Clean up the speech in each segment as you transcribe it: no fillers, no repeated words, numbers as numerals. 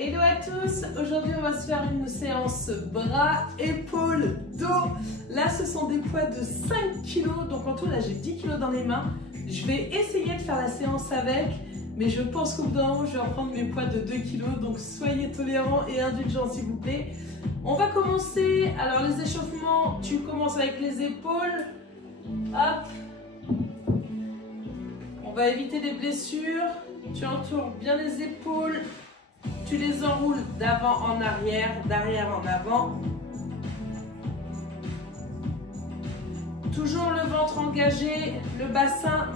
Hello à tous, aujourd'hui on va se faire une séance bras, épaules, dos. Là ce sont des poids de 5 kg, donc en tout là j'ai 10 kg dans les mains. Je vais essayer de faire la séance avec, mais je pense qu'au bout d'un moment je vais reprendre mes poids de 2 kg, donc soyez tolérants et indulgents s'il vous plaît. On va commencer, alors les échauffements, tu commences avec les épaules, hop. On va éviter les blessures, tu entoures bien les épaules. Tu les enroules d'avant en arrière, d'arrière en avant. Toujours le ventre engagé, le bassin.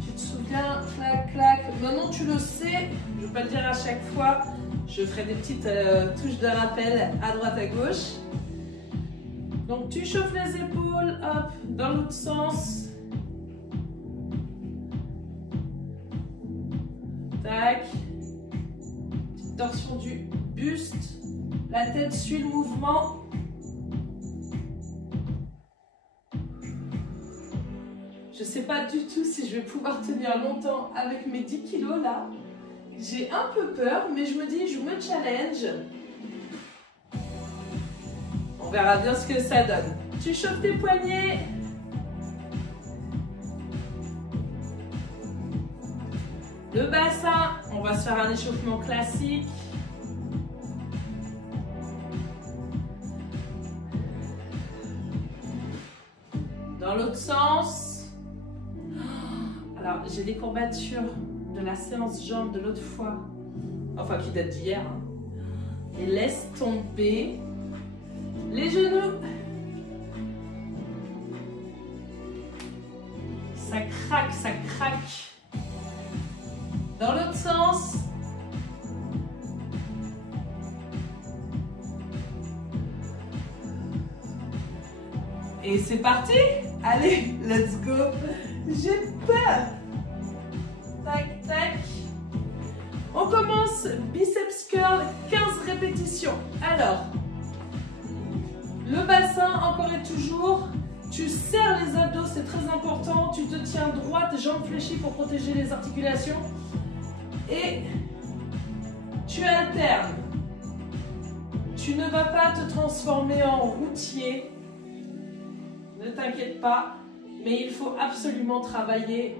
Tu te souviens, clac, clac. Maintenant tu le sais, je ne vais pas le dire à chaque fois. Je ferai des petites touches de rappel à droite à gauche. Donc tu chauffes les épaules, hop, dans l'autre sens. Tac. Torsion du buste, la tête suit le mouvement. Je ne sais pas du tout si je vais pouvoir tenir longtemps avec mes 10 kilos là. J'ai un peu peur, mais je me dis, je me challenge. On verra bien ce que ça donne. Tu chauffes tes poignets. Le bassin, on va se faire un échauffement classique. Dans l'autre sens. Alors, j'ai des courbatures de la séance jambes de l'autre fois. Enfin, qui date d'hier. Et laisse tomber les genoux. Ça craque, ça craque. Dans l'autre sens. Et c'est parti. Allez, let's go. J'ai peur. Tac, tac. On commence biceps curl, 15 répétitions. Alors, le bassin, encore et toujours. Tu serres les abdos, c'est très important. Tu te tiens droite, jambes fléchies pour protéger les articulations. Et tu alternes. Tu ne vas pas te transformer en routier. Ne t'inquiète pas. Mais il faut absolument travailler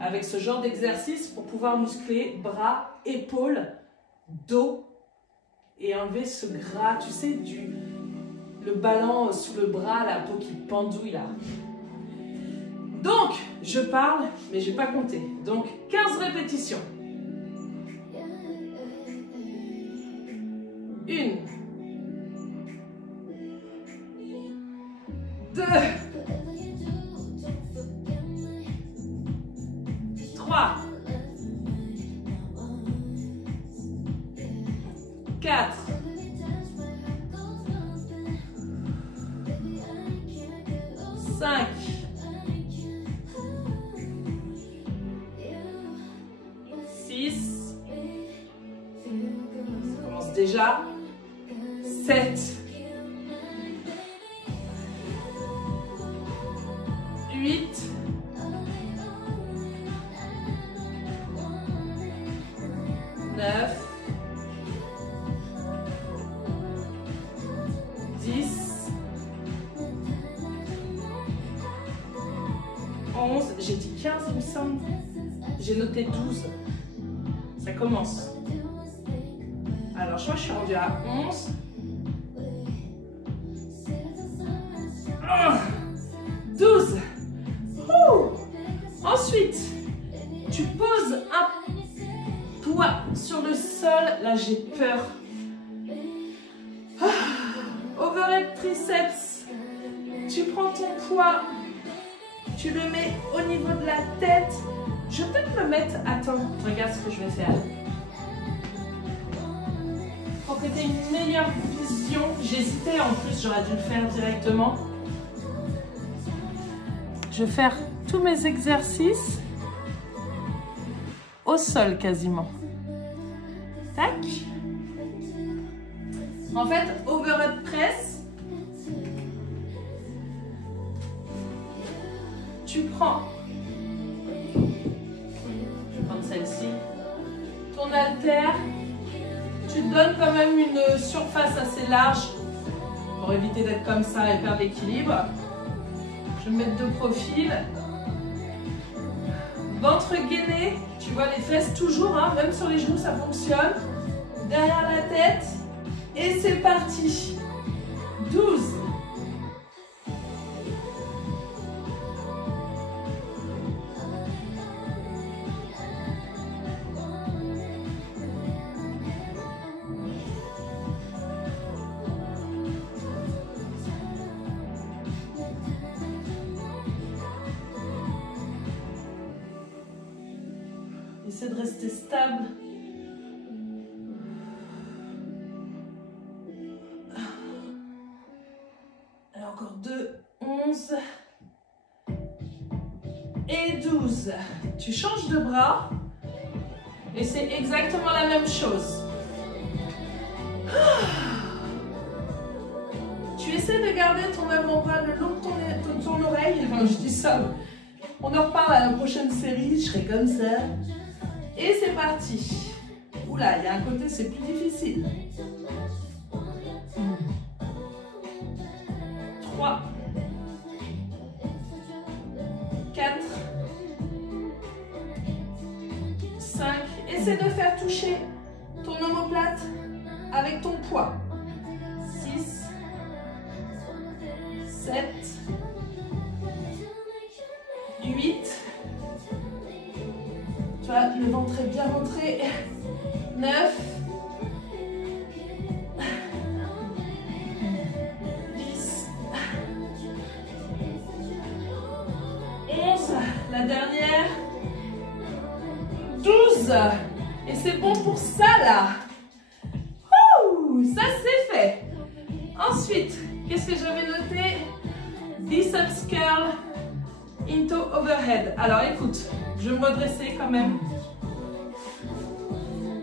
avec ce genre d'exercice pour pouvoir muscler bras, épaules, dos et enlever ce gras, tu sais, le ballon sous le bras, la peau qui pendouille là. Donc, je parle, mais je n'ai pas compté. Donc, 15 répétitions. 1, 2, 3, 4, 5, 6, ça commence déjà, 7, 8, 9, 10, 11, j'ai dit 15 il me semble, j'ai noté 12, ça commence. Alors je crois que je suis rendue à 11, 12. Ensuite, tu poses un poids sur le sol. Là, j'ai peur. Overhead triceps. Tu prends ton poids. Tu le mets au niveau de la tête. Je vais peut-être me mettre... Attends, regarde ce que je vais faire. Pour que tu aies une meilleure vision. J'hésitais en plus, j'aurais dû le faire directement. Je vais faire tous mes exercices au sol quasiment. Tac. En fait, overhead press, tu prends, je vais prendre celle-ci, ton haltère, tu te donnes quand même une surface assez large pour éviter d'être comme ça et perdre l'équilibre. Je vais me mettre de profil. Ventre gainé, tu vois les fesses toujours, hein, même sur les genoux ça fonctionne. Derrière la tête. Et c'est parti. 12. Essaie de rester stable. Et encore 2, 11 et 12. Tu changes de bras et c'est exactement la même chose. Tu essaies de garder ton avant-bras le long de ton oreille. Enfin, je dis ça. On en reparle à la prochaine série. Je serai comme ça. Et c'est parti. Oula, il y a un côté, c'est plus difficile. 3, 4, 5. Essaie de faire toucher ton omoplate avec ton poids. 6, 7, 8. Tu vois, le ventre est bien rentré. 9, 10, 11, la dernière, 12. Et c'est bon pour ça là. Ouh, ça c'est fait. Ensuite, qu'est-ce que j'avais noté? Biceps curl into overhead. Alors écoute, je vais me redresser quand même.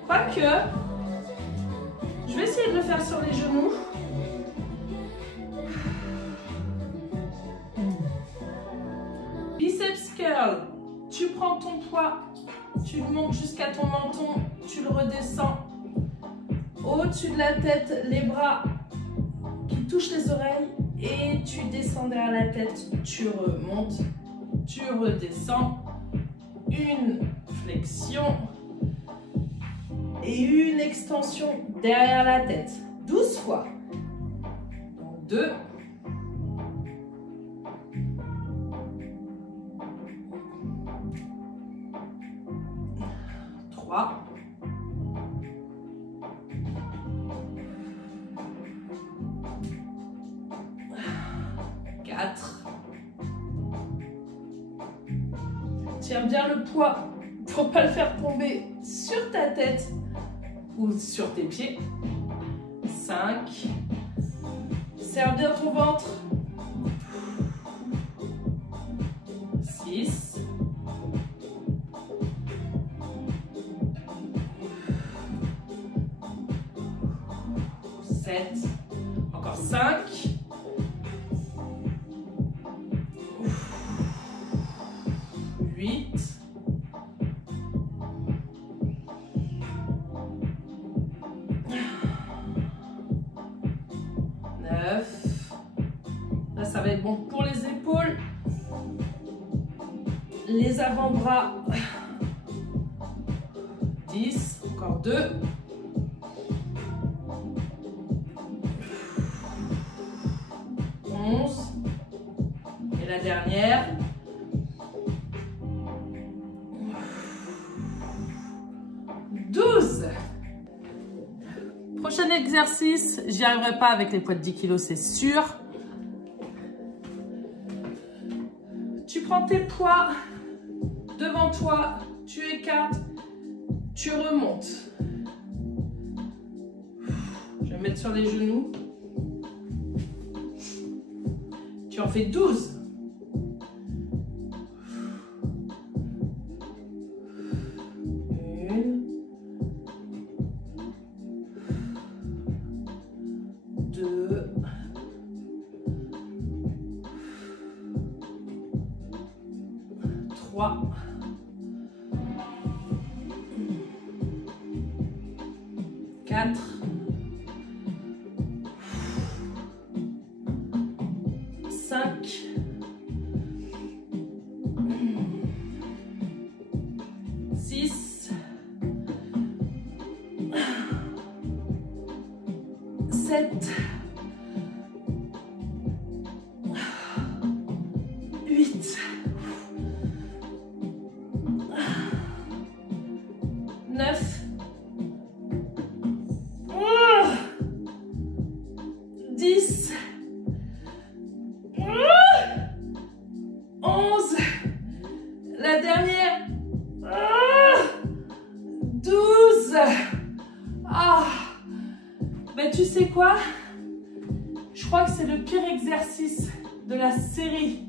Quoique, je vais essayer de le faire sur les genoux. Biceps curl, tu prends ton poids, tu le montes jusqu'à ton menton, tu le redescends au-dessus de la tête, les bras qui touchent les oreilles et tu descends derrière la tête, tu remontes, tu redescends, une flexion et une extension derrière la tête, 12 fois. 2, 3, 4. Tiens bien le poids pour ne pas le faire tomber sur ta tête ou sur tes pieds. 5. Serre bien ton ventre. 6. 7. Encore 5. 8. 9. Là, ça va être bon pour les épaules. Les avant-bras. 10. Encore 2. 11. Et la dernière. 12. Prochain exercice, j'y arriverai pas avec les poids de 10 kg, c'est sûr. Tu prends tes poids devant toi, tu écartes, tu remontes. Je vais me mettre sur les genoux. Tu en fais 12. 2, 3, 4, 4, 5, 6, 7, 8, 9, 10, 11, la dernière, 12. Ben tu sais quoi? Je crois que c'est le pire exercice de la série.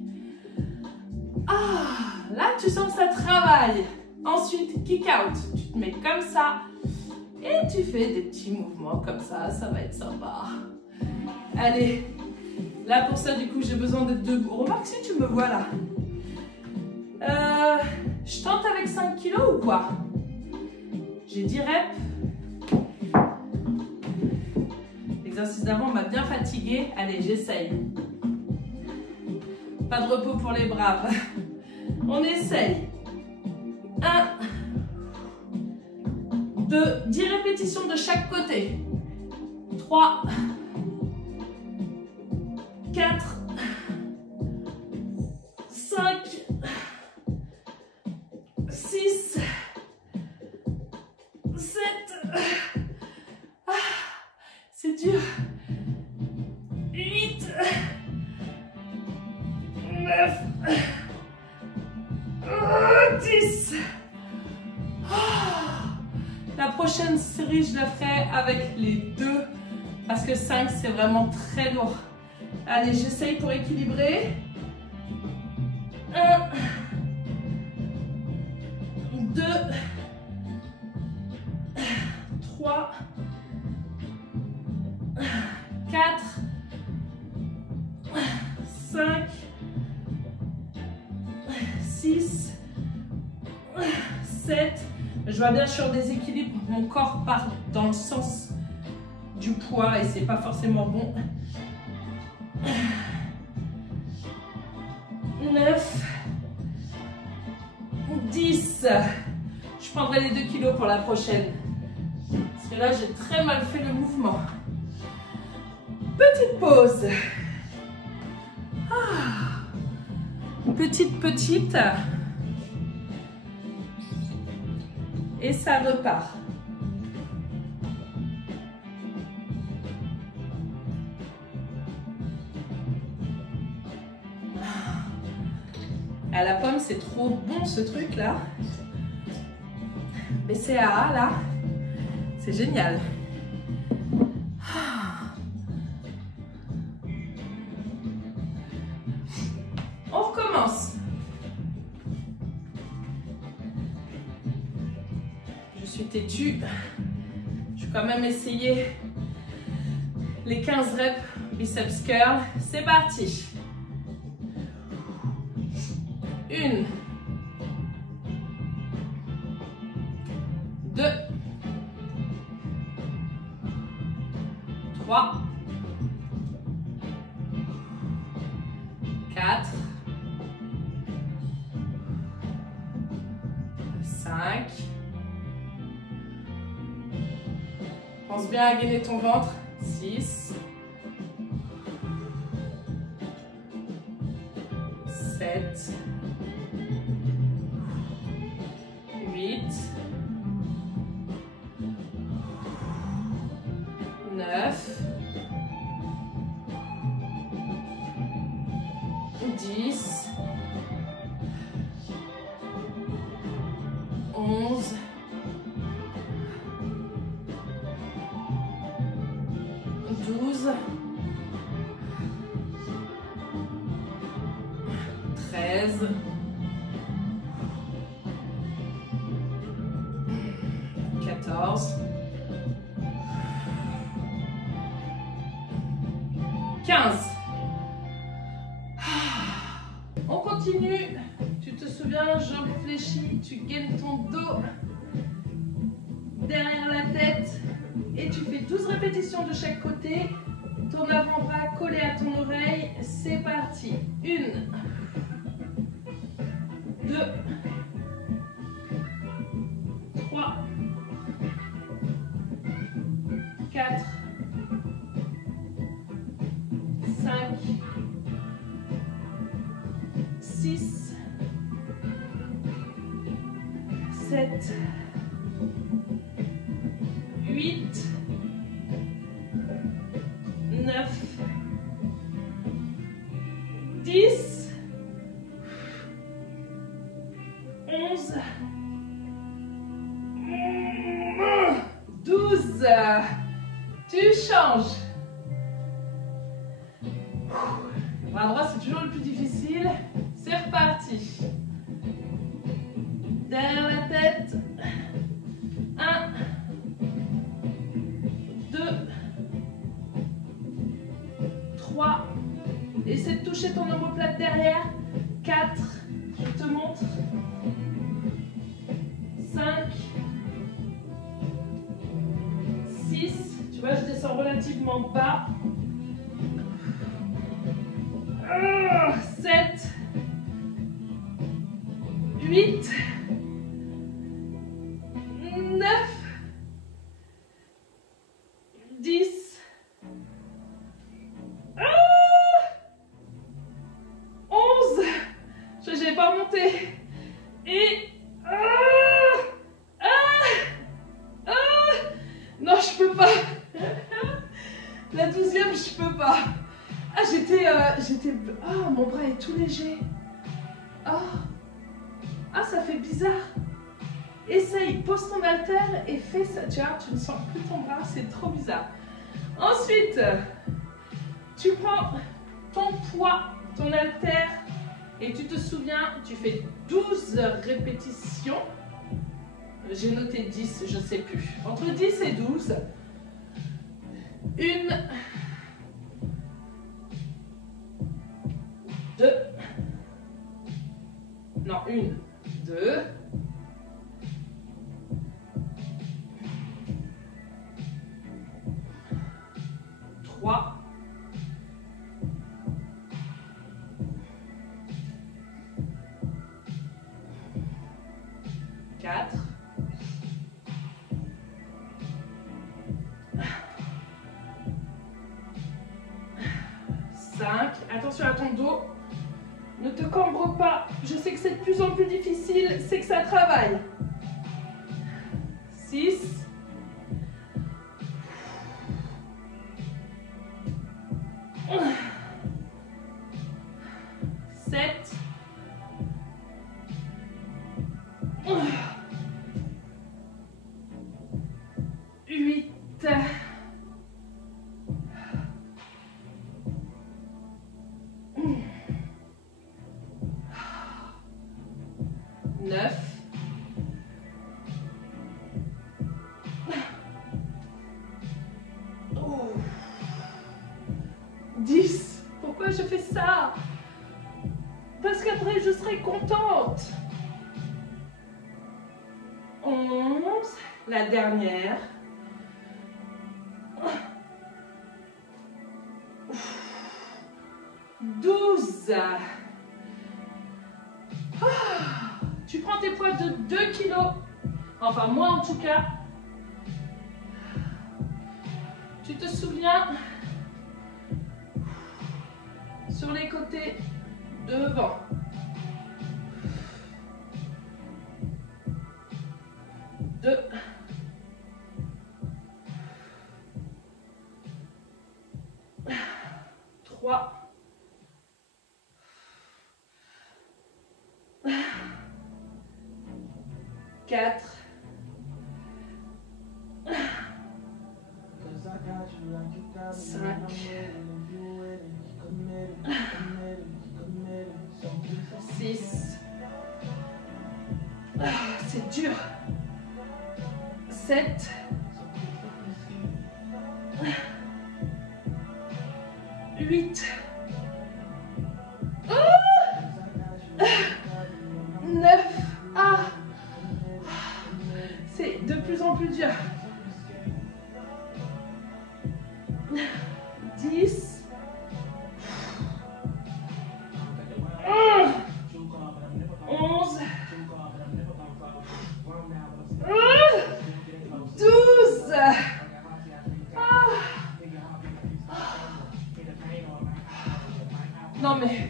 Là tu sens que ça travaille. Ensuite, kick out. Tu te mets comme ça et tu fais des petits mouvements comme ça. Ça va être sympa. Allez, là pour ça du coup j'ai besoin de 2. Remarque si tu me vois là. Je tente avec 5 kilos ou quoi? J'ai 10 reps. L'exercice d'avant m'a bien fatiguée. Allez, j'essaye. Pas de repos pour les braves. On essaye. 1, 2, 10 répétitions de chaque côté. 3, 4, 5, 6, 7. C'est dur. 8, 9, 10. La prochaine série, je la ferai avec les 2 parce que 5, c'est vraiment très lourd. Allez, j'essaye pour équilibrer. 1, 2, 3, 4, 5, 6, 7. Je vois bien sur des équilibres, mon corps part dans le sens du poids et c'est pas forcément bon. 9, 10. Je prendrai les 2 kilos pour la prochaine. Parce que là, j'ai très mal fait le mouvement. Petite pause. Petite. Et ça repart. À la pomme, c'est trop bon ce truc là. BCAA là, c'est génial. On recommence. Je suis têtue. Je vais quand même essayer les 15 reps biceps curl. C'est parti. 1, 2, 3, 4, 5. Pense bien à gainer ton ventre. 6, 7, 8, 9, 10, 11, 12, 13, 14, 15. On continue. Tu te souviens, jambes fléchies, tu gaines ton dos derrière la tête et tu 12 répétitions de chaque côté. Ton avant-bras collé à ton oreille. C'est parti. 1, 2, 3, 4, 5, 6, 7, 8, 9, 10, 11, 12. Tu changes. Le bras droit, c'est toujours le plus difficile. C'est reparti. Derrière la tête. 1, 2, 3. Essaie de toucher ton omoplate derrière. 4. Je te montre. 5. 6. Tu vois, je descends relativement bas. 7. 8. 9. 10. 11. Je n'ai pas monté. Et... non, je peux pas. La 12e, je peux pas. Ah, j'étais... Ah, mon bras est tout léger. Ah, ça fait bizarre. Essaye, pose ton haltère et fais ça. Tu vois, tu ne sens plus ton bras, c'est trop bizarre. Ensuite, tu prends ton poids, ton haltère, et tu te souviens, tu fais 12 répétitions. J'ai noté 10, je ne sais plus. Entre 10 et 12. 1, 2. Non, 1, 2. 3. 4. 5. Attention à ton dos. Ne te cambre pas. Je sais que c'est de plus en plus difficile. C'est que ça travaille. 6. 7. 8. 9. 10. Pourquoi je fais ça? Parce qu'après je serai contente. 11. La dernière. 12. Tu prends tes poids de 2 kilos. Enfin, moi en tout cas. Tu te souviens, sur les côtés, devant. 2. 3. 4. 5. 6. C'est dur. 7. 8. 9. C'est de plus en plus dur. 10, 11, 12. Non mais...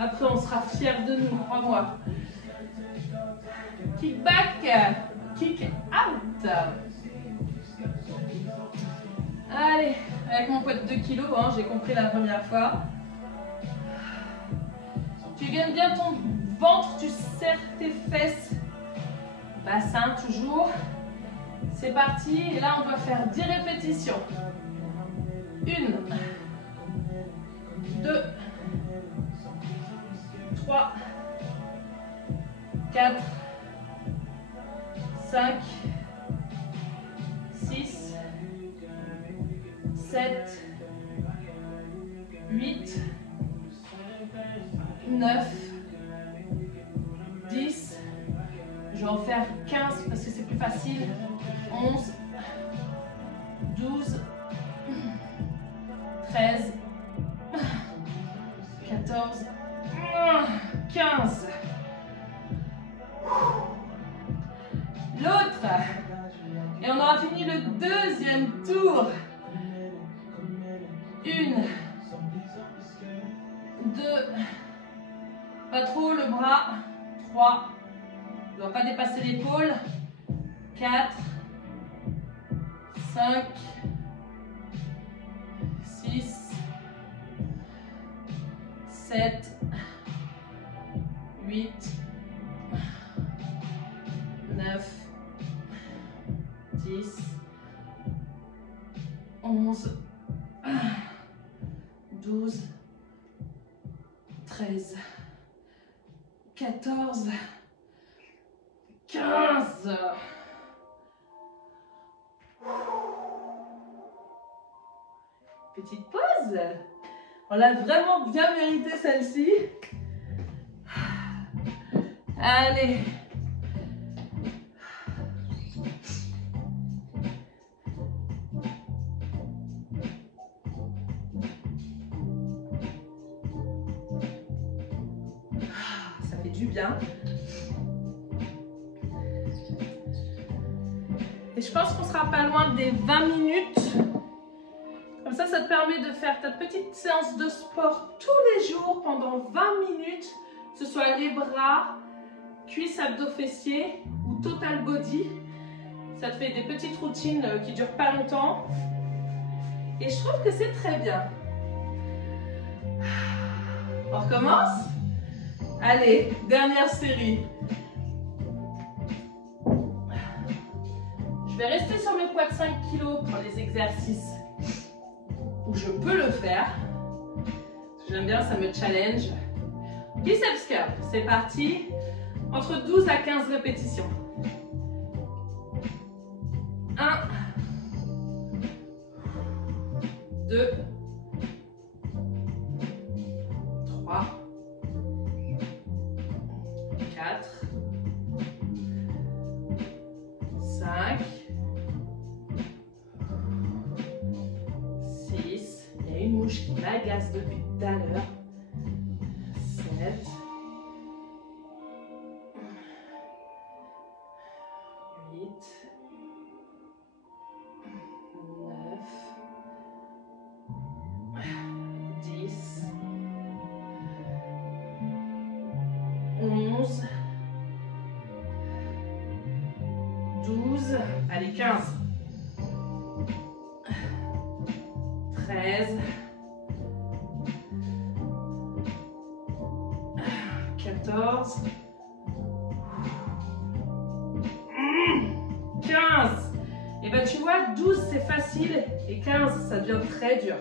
Après, on sera fiers de nous, crois-moi. Kick back, kick out. Allez, avec mon poids de 2 kg, hein, j'ai compris la première fois. Tu gagnes bien ton ventre, tu serres tes fesses. Bassin, toujours. C'est parti, et là, on doit faire 10 répétitions. 1, 2, 3, 4, 5, 6, 7, 8, 9, 10. Je vais en faire 15 parce que c'est plus facile. 11, 12, 13, 14, 15. L'autre. Et on aura fini le deuxième tour. 1, 2, pas trop le bras. 3, ne doit pas dépasser l'épaule. 4, 5, 6, 7, 8, 9, 10, 11, 12, 13, 14, 15. Petite pause. On l'a vraiment bien mérité celle-ci. Allez. Ça fait du bien. Et je pense qu'on sera pas loin des 20 minutes. Comme ça te permet de faire ta petite séance de sport tous les jours pendant 20 minutes, que ce soit les bras, cuisses, abdos, fessiers ou total body. Ça te fait des petites routines qui durent pas longtemps. Et je trouve que c'est très bien. On recommence? Allez, dernière série. Je vais rester sur mes poids de 5 kg pour les exercices où je peux le faire. J'aime bien, ça me challenge. Biceps curl, c'est parti. Entre 12 à 15 répétitions. 1, 2, 3, 4, 5, 6, il y a une mouche qui m'agace depuis tout à l'heure. 7, 8, 9, 10, 11, 12, allez 15, 13, 14, 15. Et ben tu vois, 12 c'est facile et 15 ça devient très dur.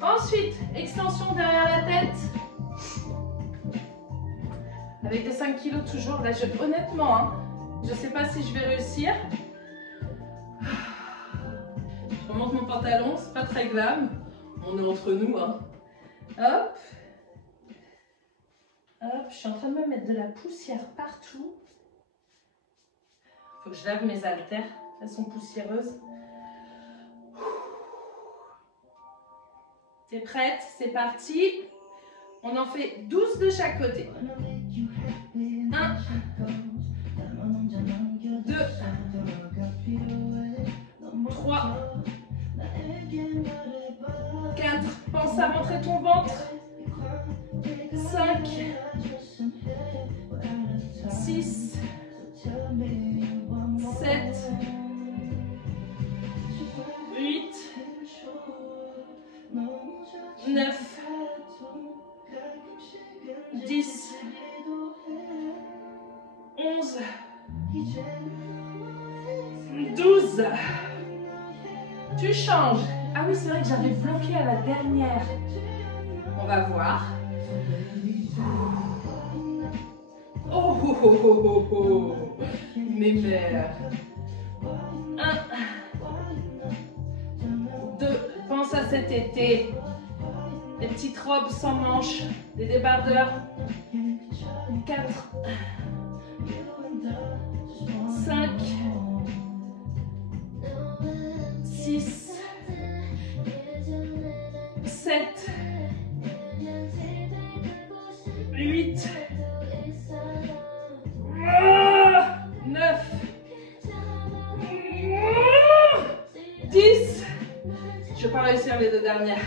Ensuite, extension derrière la tête. Avec des 5 kg toujours. Là, honnêtement, hein, je ne sais pas si je vais réussir. Je remonte mon pantalon, c'est pas très glam. On est entre nous. Hein. Hop. Hop, je suis en train de me mettre de la poussière partout. Faut que je lave mes haltères. Elles sont poussiéreuses. T'es prête? C'est parti. On en fait 12 de chaque côté. 1, 2, 3, 4. Pense à rentrer ton ventre. 5, 6, 7, 8, 9, 10, 11, 12. Tu changes. Ah oui, c'est vrai que j'avais bloqué à la dernière. On va voir. Oh, oh, oh, oh, oh, oh. Mes mères. 1, 2. Pense à cet été. Des petites robes sans manches, des débardeurs. 4, 5, 6, 7, 8, 9, 10. Je vais pas réussir les 2 dernières.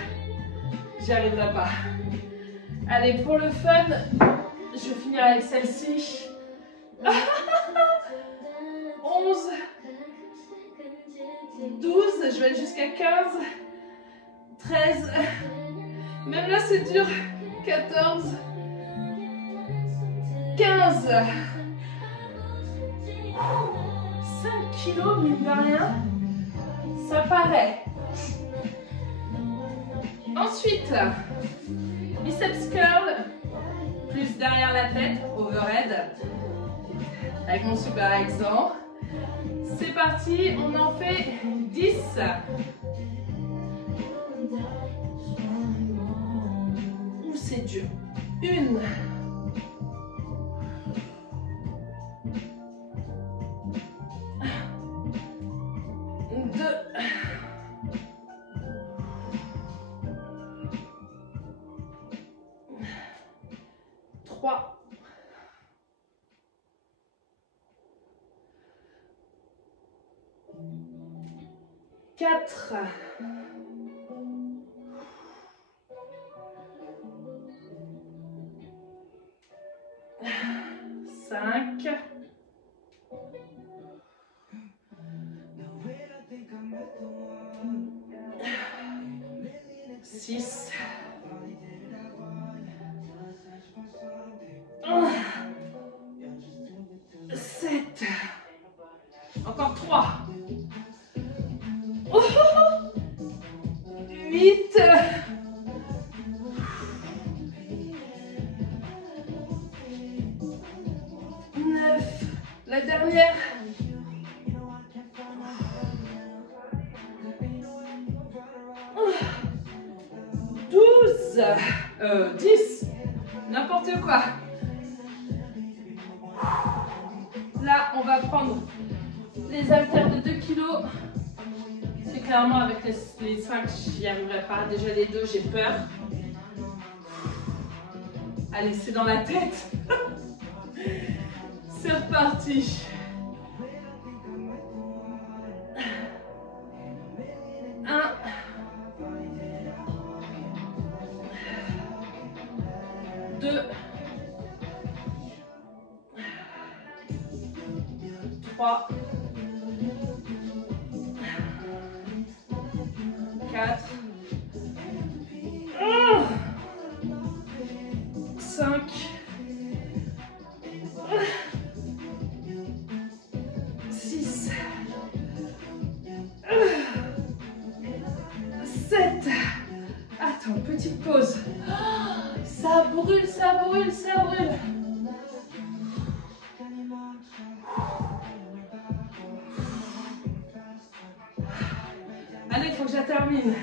J'y arriverai pas. Allez, pour le fun, je vais finir avec celle-ci. 11, 12, je vais aller jusqu'à 15, 13, même là c'est dur, 14, 15, 5 kilos, mine de rien, ça paraît. Ensuite, biceps curl, plus derrière la tête, overhead, avec mon super accent. C'est parti, on en fait 10. Ouh, c'est dur. 1. 2. 3. 4, 5, 6, 7, encore 3, 8, 9, la dernière, 12, 10, n'importe quoi. Là, on va prendre les haltères de 2 kg. C'est clairement avec les 5, j'y arriverai pas. Déjà les 2, j'ai peur. Allez, c'est dans la tête. C'est reparti. Deux. 3, 4, 5, 6, 7. Attends, petite pause. Ça brûle, ça brûle, ça brûle. Allez, il faut que je la termine.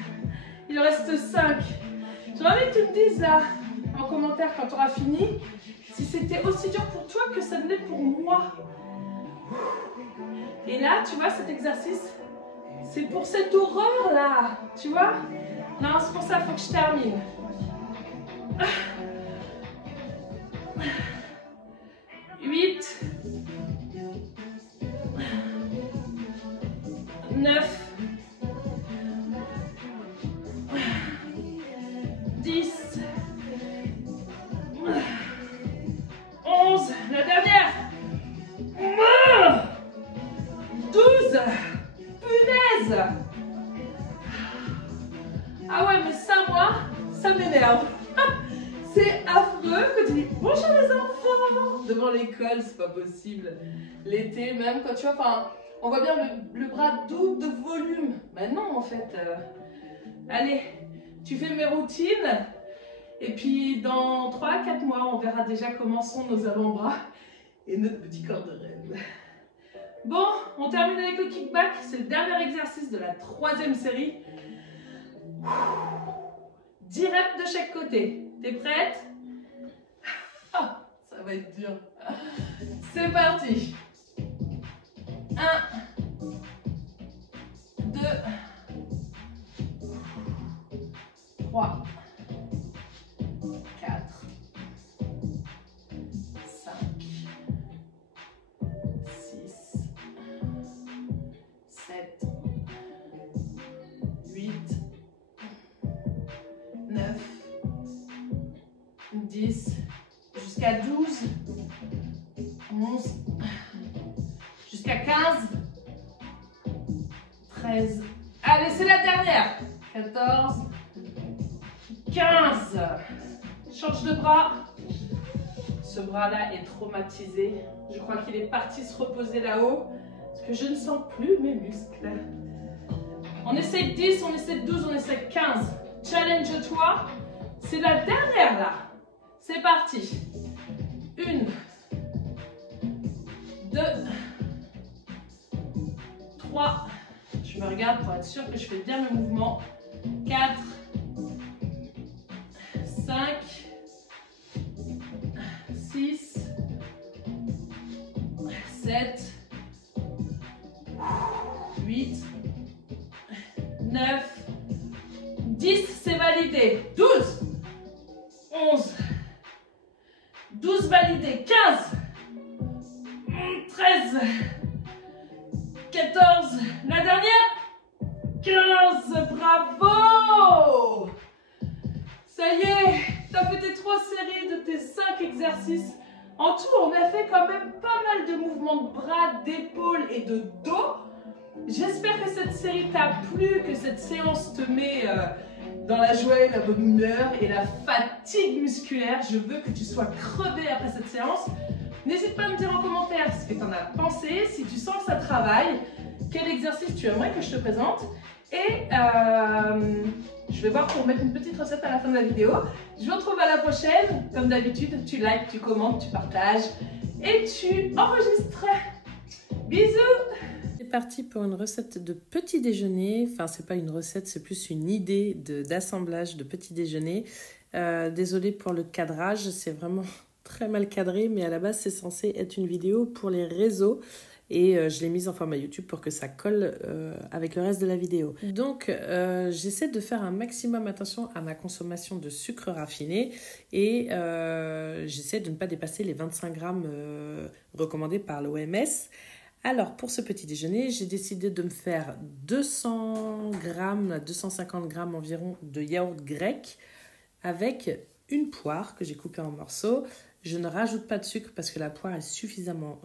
Il en reste 5. J'aimerais bien que tu me dises là, en commentaire quand tu auras fini, si c'était aussi dur pour toi que ça l'est pour moi. Et là, tu vois, cet exercice, c'est pour cette horreur-là. Tu vois? Non, c'est pour ça qu'il faut que je termine. 8, 9, 10, 11, la dernière, 12, punaise. Ah ouais, mais ça, moi, ça m'énerve. C'est affreux que tu dis bonjour les enfants devant l'école, c'est pas possible. L'été, même quand tu vois, enfin, on voit bien le bras double de volume. Ben non, en fait. Allez, tu fais mes routines. Et puis dans 3-4 mois, on verra déjà comment sont nos avant-bras et notre petit corps de reine. Bon, on termine avec le kickback. C'est le dernier exercice de la 3e série. 10 reps de chaque côté. T'es prête? Ah, ça va être dur. C'est parti. 1, 2, 3, 4, 5, 6, 7, 8, 9, 10, jusqu'à 12, 11, jusqu'à 15, 13. Allez, c'est la dernière. 14, 15. Change de bras. Ce bras-là est traumatisé. Je crois qu'il est parti se reposer là-haut parce que je ne sens plus mes muscles. On essaie de 10, on essaie de 12, on essaie de 15. Challenge-toi. C'est la dernière là. C'est parti. 1, 2, 3. Je me regarde pour être sûr que je fais bien mes mouvements. 4, 5, 6, 7, 8, 9, 10, c'est validé. 12, 11, 12 validé. 15, 13, 14, la dernière, 15, bravo! Ça y est, tu as fait tes 3 séries de tes 5 exercices. En tout, on a fait quand même pas mal de mouvements de bras, d'épaules et de dos. J'espère que cette série t'a plu, que cette séance te met dans la joie et la bonne humeur et la fatigue musculaire. Je veux que tu sois crevé après cette séance. N'hésite pas à me dire en commentaire ce que tu en as pensé, si tu sens que ça travaille, quel exercice tu aimerais que je te présente. Et je vais voir pour mettre une petite recette à la fin de la vidéo. Je vous retrouve à la prochaine. Comme d'habitude, tu likes, tu commentes, tu partages et tu enregistres. Bisous! C'est parti pour une recette de petit déjeuner. Enfin, c'est pas une recette, c'est plus une idée d'assemblage de petit déjeuner. Désolée pour le cadrage, c'est vraiment très mal cadré, mais à la base, c'est censé être une vidéo pour les réseaux. Et je l'ai mise en format YouTube pour que ça colle avec le reste de la vidéo. Donc, j'essaie de faire un maximum attention à ma consommation de sucre raffiné et j'essaie de ne pas dépasser les 25 grammes recommandés par l'OMS. Alors, pour ce petit déjeuner, j'ai décidé de me faire 200 grammes, 250 grammes environ de yaourt grec avec une poire que j'ai coupée en morceaux. Je ne rajoute pas de sucre parce que la poire est suffisamment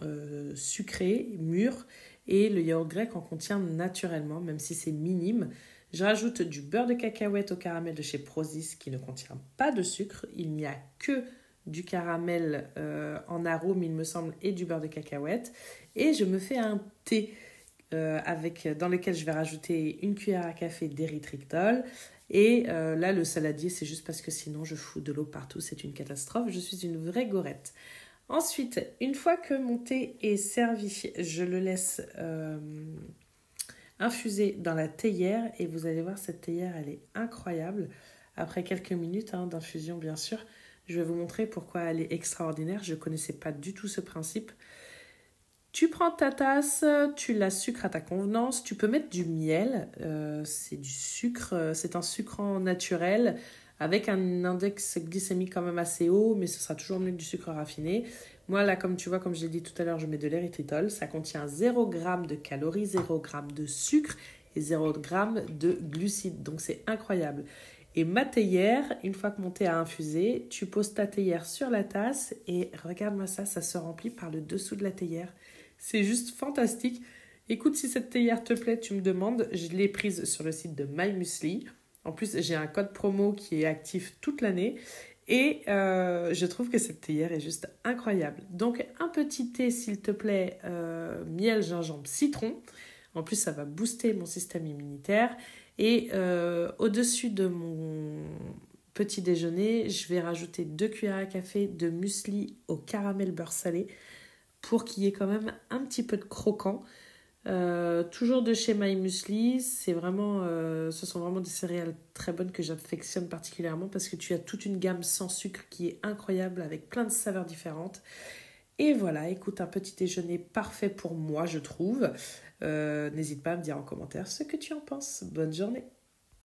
sucrée, mûre, et le yaourt grec en contient naturellement, même si c'est minime. Je rajoute du beurre de cacahuète au caramel de chez Prozis qui ne contient pas de sucre. Il n'y a que du caramel en arôme, il me semble, et du beurre de cacahuète. Et je me fais un thé dans lequel je vais rajouter une cuillère à café d'érythritol. Et là, le saladier, c'est juste parce que sinon, je fous de l'eau partout. C'est une catastrophe. Je suis une vraie gorette. Ensuite, une fois que mon thé est servi, je le laisse infuser dans la théière. Et vous allez voir, cette théière, elle est incroyable. Après quelques minutes d'infusion, bien sûr, je vais vous montrer pourquoi elle est extraordinaire. Je ne connaissais pas du tout ce principe. Tu prends ta tasse, tu la sucres à ta convenance. Tu peux mettre du miel. C'est du sucre, c'est un sucrant naturel avec un index glycémique quand même assez haut, mais ce sera toujours mieux que du sucre raffiné. Moi, là, comme tu vois, comme je l'ai dit tout à l'heure, je mets de l'érythritol. Ça contient 0 g de calories, 0 g de sucre et 0 g de glucides. Donc, c'est incroyable. Et ma théière, une fois que mon thé a infusé, tu poses ta théière sur la tasse et regarde-moi ça, ça se remplit par le dessous de la théière. C'est juste fantastique. Écoute, si cette théière te plaît, tu me demandes. Je l'ai prise sur le site de My Muesli. En plus, j'ai un code promo qui est actif toute l'année. Et je trouve que cette théière est juste incroyable. Donc, un petit thé, s'il te plaît, miel, gingembre, citron. En plus, ça va booster mon système immunitaire. Et au-dessus de mon petit déjeuner, je vais rajouter 2 cuillères à café de muesli au caramel beurre salé pour qu'il y ait quand même un petit peu de croquant. Toujours de chez My Muesli, ce sont vraiment des céréales très bonnes que j'affectionne particulièrement parce que tu as toute une gamme sans sucre qui est incroyable avec plein de saveurs différentes. Et voilà, écoute, un petit déjeuner parfait pour moi, je trouve. N'hésite pas à me dire en commentaire ce que tu en penses. Bonne journée.